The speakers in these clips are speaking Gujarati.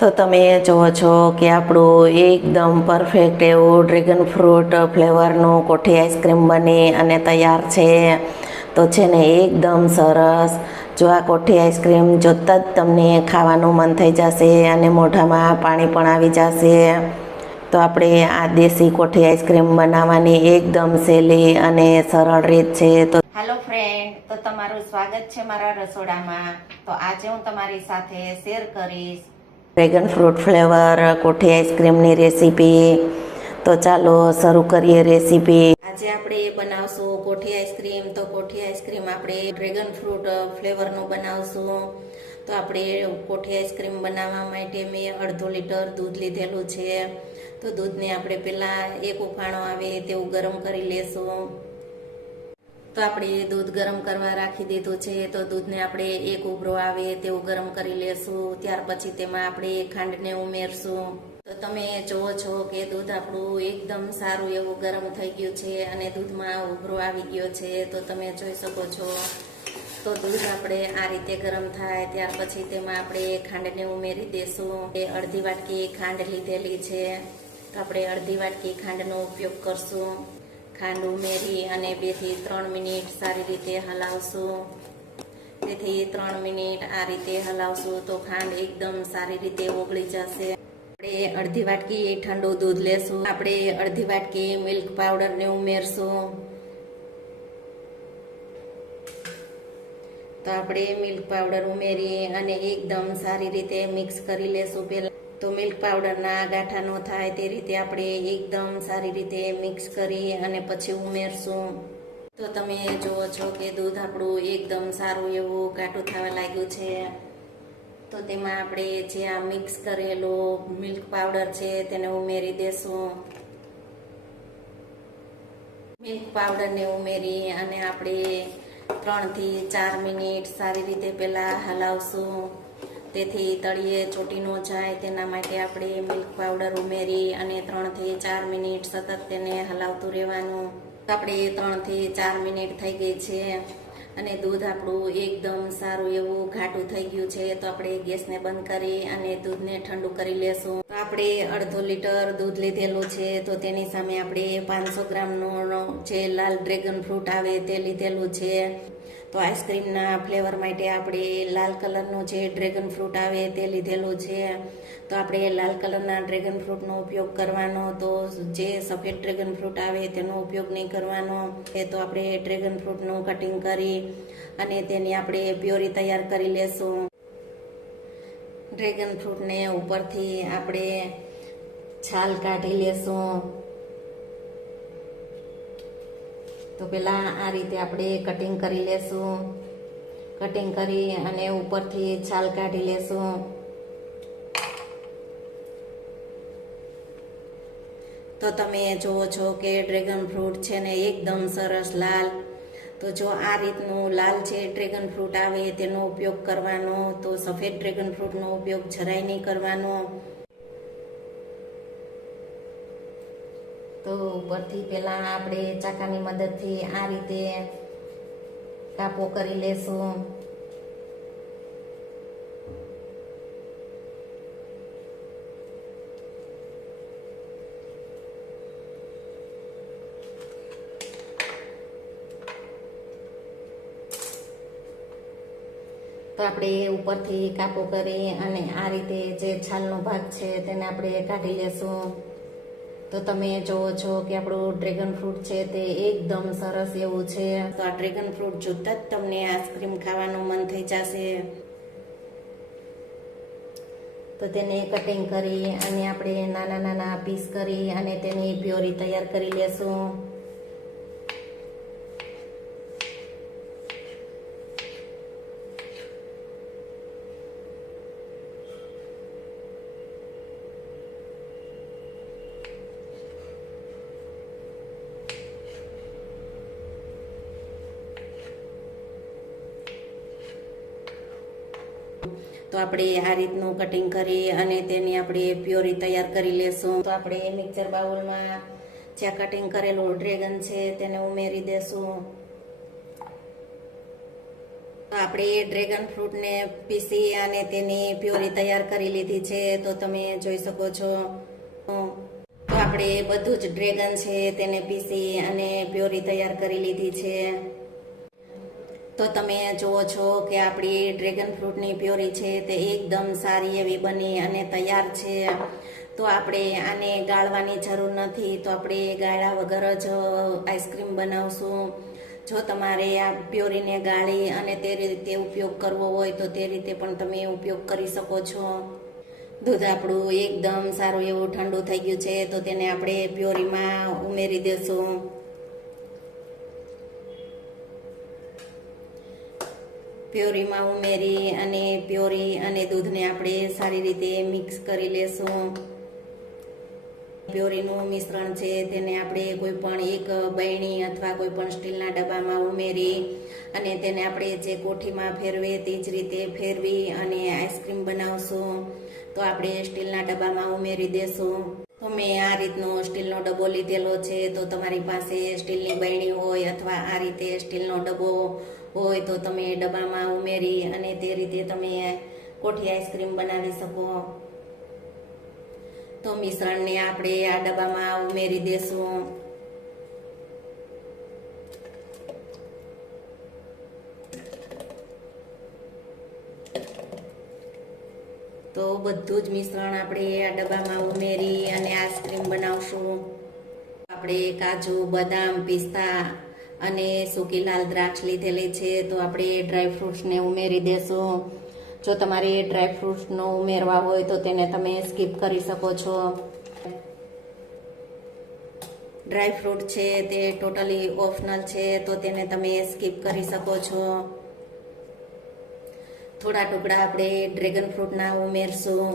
તો તમે જુઓ છો કે આપણું એકદમ પરફેક્ટ એવું ડ્રેગન ફ્રૂટ ફ્લેવરનું કોઠી આઈસ્ક્રીમ બની અને તૈયાર છે. તો છે ને એકદમ સરસ. જો આ કોઠી આઈસ્ક્રીમ જોતાં જ તમને ખાવાનું મન થઈ જશે અને મોઢામાં પાણી પણ આવી જશે. તો આપણે આ દેશી કોઠી આઈસ્ક્રીમ બનાવવાની એકદમ સહેલી અને સરળ રીત છે. તો હેલો ફ્રેન્ડ, તો તમારું સ્વાગત છે મારા રસોડામાં. તો આજે હું તમારી સાથે શેર કરીશ ડ્રેગન ફ્રૂટ ફ્લેવર કોઠી આઈસ્ક્રીમની રેસીપી. તો ચાલો શરૂ કરીએ રેસીપી. આજે આપણે બનાવશું કોઠી આઈસ્ક્રીમ. તો કોઠી આઈસ્ક્રીમ આપણે ડ્રેગન ફ્રૂટ ફ્લેવરનું બનાવશું. તો આપણે કોઠી આઈસ્ક્રીમ બનાવવા માટે મેં અડધો લીટર દૂધ લીધેલું છે. તો દૂધને આપણે પહેલાં એક ઉફાણો આવે તેવું ગરમ કરી લેશું. તો આપણે દૂધ ગરમ કરવા રાખી દીધું છે. તો દૂધને આપણે એક ઉભરો આવે તેવું ગરમ કરી લેશું. ત્યાર પછી તેમાં આપણે ખાંડને ઉમેરશું. તો તમે જુઓ છો કે દૂધ આપણું એકદમ સારું એવું ગરમ થઈ ગયું છે અને દૂધમાં ઉભરો આવી ગયો છે. તો તમે જોઈ શકો છો. તો દૂધ આપણે આ રીતે ગરમ થાય ત્યાર પછી તેમાં આપણે ખાંડને ઉમેરી દેશું. એ અડધી વાટકી ખાંડ લીધેલી છે. તો આપણે અડધી વાટકી ખાંડનો ઉપયોગ કરશું. ખાંડ ઉમેરી અને 2 થી 3 મિનિટ સારી રીતે હલાવશું. 2 થી 3 મિનિટ આ રીતે હલાવશું તો ખાંડ એકદમ સારી રીતે ઓગળી જશે. આપણે અડધી વાટકી ઠંડુ દૂધ લેશું. આપણે અડધી વાટકી મિલ્ક પાવડરને ઉમેરશું. તો આપણે મિલ્ક પાવડર ઉમેરી અને એકદમ સારી રીતે મિક્સ કરી લેશું. પહેલા તો મિલ્ક પાવડરના ગાંઠા ન થાય તે રીતે આપણે એકદમ સારી રીતે મિક્સ કરી અને પછી ઉમેરશું. તો તમે જુઓ છો કે દૂધ આપણું એકદમ સારું એવું ઘાટું થવા લાગ્યું છે. તો તેમાં આપણે જે આ મિક્સ કરેલું મિલ્ક પાવડર છે તેને ઉમેરી દેશું. મિલ્ક પાવડરને ઉમેરી અને આપણે 3 થી 4 મિનિટ સારી રીતે પહેલાં હલાવશું. તેથી તળિયે ચોટી ન જાય તેના માટે આપણે મિલ્ક પાવડર ઉમેરી અને 3 થી 4 મિનિટ સતત તેને હલાવતું રહેવાનું. આપણે 3 થી 4 મિનિટ થઈ ગઈ છે અને દૂધ આપણું એકદમ સારું એવું ઘાટું થઈ ગયું છે. તો આપણે ગેસને બંધ કરી અને દૂધને ઠંડુ કરી લેશું. તો આપણે અડધો લીટર દૂધ લીધેલું છે. તો તેની સામે આપણે 500 ગ્રામનું જે લાલ ડ્રેગન ફ્રૂટ આવે તે લીધેલું છે. તો આઈસ્ક્રીમના ફ્લેવર માટે આપણે લાલ કલરનું જે ડ્રેગન ફ્રૂટ આવે તે લીધેલું છે. તો આપણે લાલ કલરના ડ્રેગન ફ્રૂટનો ઉપયોગ કરવાનો. તો જે સફેદ ડ્રેગન ફ્રૂટ આવે તેનો ઉપયોગ નહીં કરવાનો. તો આપણે ડ્રેગન ફ્રૂટનું કટિંગ કરી અને તેની આપણે પ્યોરી તૈયાર કરી લેશું. ડ્રેગન ફ્રૂટને ઉપરથી આપણે છાલ કાઢી લેશું. તો પહેલાં આ રીતે આપણે કટિંગ કરી લેશું. કટિંગ કરી અને ઉપરથી છાલ કાઢી લેશું. તો તમે જુઓ છો કે ડ્રેગન ફ્રૂટ છે ને એકદમ સરસ લાલ. તો જો આ રીતનું લાલ જે ડ્રેગન ફ્રૂટ આવે તેનો ઉપયોગ કરવાનો. તો સફેદ ડ્રેગન ફ્રૂટનો ઉપયોગ જરાય નહીં કરવાનો. તો ઉપરથી પહેલાં આપણે ચાકાની મદદથી આ રીતે કાપો કરી લેશું. તો આપણે ઉપરથી કાપો કરી અને આ રીતે જે છાલનો ભાગ છે તેને આપણે કાઢી લેશું. તો તમે જુઓ છો કે આપણું ડ્રેગન ફ્રૂટ છે તે એકદમ સરસ એવું છે. તો આ ડ્રેગન ફ્રૂટ જોતાં જ તમને આઈસ્ક્રીમ ખાવાનું મન થઈ જશે. તો તેને કટિંગ કરી અને આપણે નાના નાના પીસ કરી અને તેની પ્યોરી તૈયાર કરી લેશું. તો આપણે આ રીતનું કટિંગ કરી અને તેની આપણે પ્યોરી તૈયાર કરી લેશું. તો આપણે મિક્સર બાઉલમાં જ્યાં કટિંગ કરેલું ડ્રેગન છે તેને ઉમેરી દેશું. આપણે ડ્રેગન ફ્રૂટને પીસી અને તેની પ્યોરી તૈયાર કરી લીધી છે, તો તમે જોઈ શકો છો. તો આપણે બધું જ ડ્રેગન છે તેને પીસી અને પ્યોરી તૈયાર કરી લીધી છે. તો તમે જુઓ છો કે આપણી ડ્રેગન ફ્રૂટની પ્યોરી છે તે એકદમ સારી એવી બની અને તૈયાર છે. તો આપણે આને ગાળવાની જરૂર નથી, તો આપણે ગાળ્યા વગર જ આઈસ્ક્રીમ બનાવશું. જો તમારે આ પ્યોરીને ગાળી અને તે રીતે ઉપયોગ કરવો હોય તો તે રીતે પણ તમે ઉપયોગ કરી શકો છો. દૂધ આપણું એકદમ સારું એવું ઠંડુ થઈ ગયું છે, તો તેને આપણે પ્યોરીમાં ઉમેરી દેશું. પ્યોરીમાં ઉમેરી અને પ્યોરી અને દૂધને આપણે સારી રીતે મિક્સ કરી લેશું. પ્યોરીનું મિશ્રણ છે તેને આપણે કોઈ પણ એક બરણી અથવા કોઈ પણ સ્ટીલના ડબ્બામાં ઉમેરી અને તેને આપણે જે કોઠીમાં ફેરવીએ તે જ રીતે ફેરવી અને આઈસ્ક્રીમ બનાવશું. તો આપણે સ્ટીલના ડબ્બામાં ઉમેરી દેશું. તો મેં આ રીતનો સ્ટીલનો ડબ્બો લીધેલો છે, તો તમારી પાસે સ્ટીલની બરણી હોય અથવા આ રીતે સ્ટીલનો ડબ્બો હોય તો તમે ડબ્બામાં ઉમેરી અને તે રીતે તમે કોઠી આઈસ્ક્રીમ બનાવી શકો. તો મિશ્રણને આપણે આ ડબ્બામાં ઉમેરી દેશું. તો બધું જ મિશ્રણ આપણે આ ડબ્બામાં ઉમેરી અને આઈસ્ક્રીમ બનાવશું. આપણે કાજુ, બદામ, પિસ્તા અને સૂકી લાલ દ્રાક્ષ લીધેલી છે, તો આપણે ડ્રાયફ્રૂટ્સને ઉમેરી દેશું. જો તમારે ડ્રાયફ્રૂટ્સનો ઉમેરવા હોય તો તેને તમે સ્કીપ કરી શકો છો. ડ્રાયફ્રૂટ છે તે ટોટલી ઓપ્શનલ છે, તો તેને તમે સ્કીપ કરી શકો છો. થોડા ટુકડા આપણે ડ્રેગન ફ્રૂટના ઉમેરશું.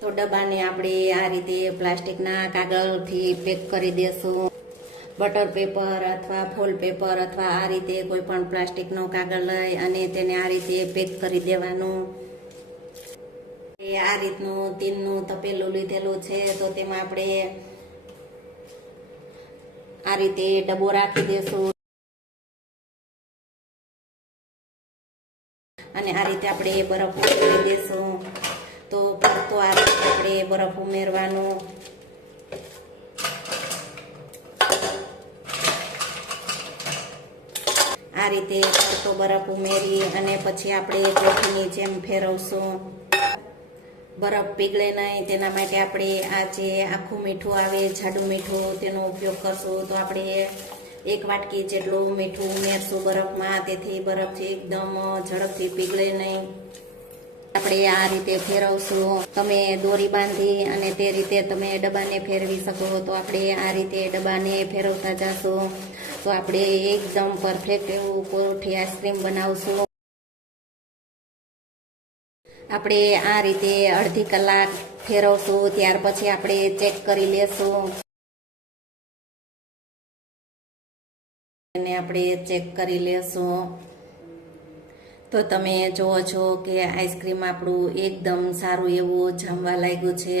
તો ડબ્બાને આપણે આ રીતે પ્લાસ્ટિકના કાગળથી પેક કરી દેશું. બટર પેપર અથવા ફોલ પેપર અથવા આ રીતે કોઈ પણ પ્લાસ્ટિકનો કાગળ લઈ અને તેને આ રીતે પેક કરી દેવાનું. આ રીતનું તીનનું તપેલું લીધેલું છે, તો તેમાં આપણે આ રીતે ડબ્બો રાખી દેશું અને આ રીતે આપણે બરફ ઉમેરી દેશું. તો આ રીતે આપણે બરફ ઉમેરવાનું. આ રીતે પડતો બરફ ઉમેરી અને પછી આપણે કોઠીની જેમ ફેરવશું. બરફ પીગળે નહીં તેના માટે આપણે આ જે આખું મીઠું આવે, જાડું મીઠું, તેનો ઉપયોગ કરશું. તો આપણે 1 વાટકી જેટલું મીઠું ઉમેરશું બરફમાં, તેથી બરફ એકદમ ઝડપથી પીગળે નહીં. આપણે આ રીતે ફેરવશું. તમે દોરી બાંધી અને તે રીતે તમે ડબ્બાને ફેરવી શકો. તો આપણે આ રીતે ડબ્બાને ફેરવતા જશું. તો આપણે એકદમ પરફેક્ટ એવું કોઠી આઈસ્ક્રીમ બનાવશું. આપણે આ રીતે અડધી કલાક ફેરવશું, ત્યાર પછી આપણે ચેક કરી લેશું. અને આપણે ચેક કરી લેશું. તો તમે જુઓ છો કે આઈસ્ક્રીમ આપણું એકદમ સારું એવું જમવા લાગ્યું છે.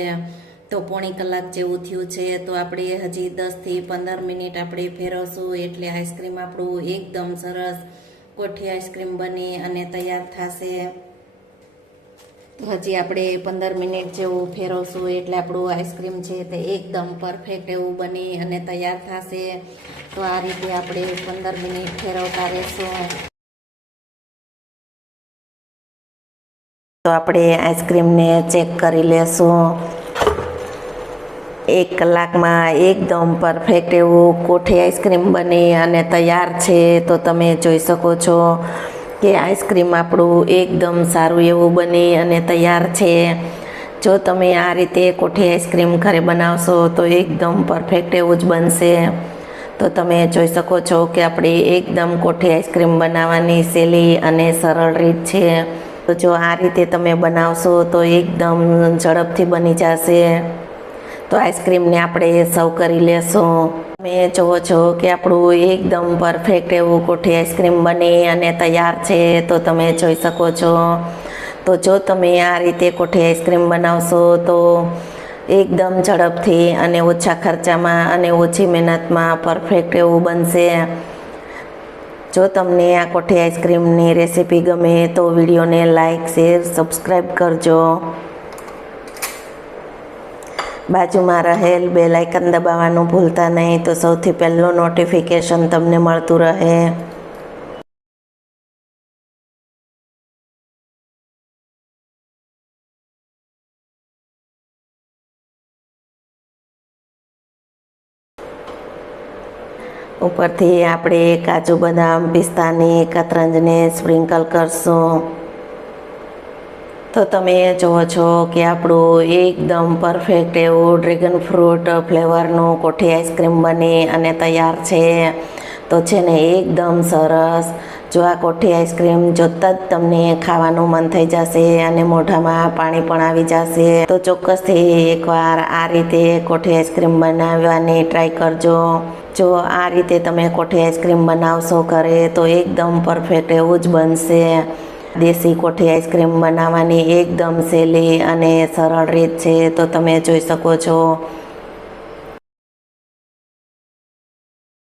તો પોણી કલાક જેવું થયું છે, તો આપણે હજી 10 થી 15 મિનિટ આપણે ફેરવશું એટલે આઈસ્ક્રીમ આપણું એકદમ સરસ કોઠી આઈસ્ક્રીમ બની અને તૈયાર થશે. હજી આપણે 15 મિનિટ જેવું ફેરવશું એટલે આપણું આઈસ્ક્રીમ છે તે એકદમ પરફેક્ટ એવું બની અને તૈયાર થશે. તો આ રીતે આપણે 15 મિનિટ ફેરવતા રહેશું. તો આપણે આઈસ્ક્રીમને ચેક કરી લેશું. 1 કલાકમાં એકદમ પરફેક્ટ એવું કોઠી આઈસ્ક્રીમ બની અને તૈયાર છે. તો તમે જોઈ શકો છો કે આઈસ્ક્રીમ આપણું એકદમ સારું એવું બની અને તૈયાર છે. જો તમે આ રીતે કોઠી આઈસ્ક્રીમ ઘરે બનાવશો તો એકદમ પરફેક્ટ એવું જ બનશે. તો તમે જોઈ શકો છો કે આપણી એકદમ કોઠી આઈસ્ક્રીમ બનાવવાની સહેલી અને સરળ રીત છે. તો જો આ રીતે તમે બનાવશો તો એકદમ ઝડપથી બની જશે. તો આઈસ્ક્રીમને આપણે સર્વ કરી લેશું. તમે જુઓ છો કે આપણું એકદમ પરફેક્ટ એવું કોઠી આઈસ્ક્રીમ બની અને તૈયાર છે. તો તમે જોઈ શકો છો. તો જો તમે આ રીતે કોઠી આઈસ્ક્રીમ બનાવશો તો એકદમ ઝડપથી અને ઓછા ખર્ચામાં અને ઓછી મહેનતમાં પરફેક્ટ એવું બનશે. જો તમને આ કોઠી આઈસ્ક્રીમની રેસીપી ગમે તો વિડીયોને લાઇક શેર સબસ્ક્રાઈબ કરજો. બાજુમાં રહેલ બેલ આઇકન દબાવવાનું ભૂલતા નહીં, તો સૌથી પહેલું નોટિફિકેશન તમને મળતું રહે. ઉપરથી આપણે કાજુ બદામ પિસ્તાની કતરંજને સ્પ્રિંકલ કરશું. તો તમે જુઓ છો કે આપણું એકદમ પરફેક્ટ એવું ડ્રેગન ફ્રૂટ ફ્લેવરનું કોઠી આઈસ્ક્રીમ બની અને તૈયાર છે. તો છે ને એકદમ સરસ. જો આ કોઠી આઈસ્ક્રીમ જોતાં જ તમને ખાવાનું મન થઈ જશે અને મોઢામાં પાણી પણ આવી જશે. તો ચોક્કસથી એકવાર આ રીતે કોઠી આઈસ્ક્રીમ બનાવવાની ટ્રાય કરજો. જો આ રીતે તમે કોઠી આઈસ્ક્રીમ બનાવશો ઘરે તો એકદમ પરફેક્ટ એવું જ બનશે. દેશી કોઠી આઈસ્ક્રીમ બનાવવાની એકદમ સહેલી અને સરળ રીત છે, તો તમે જોઈ શકો છો.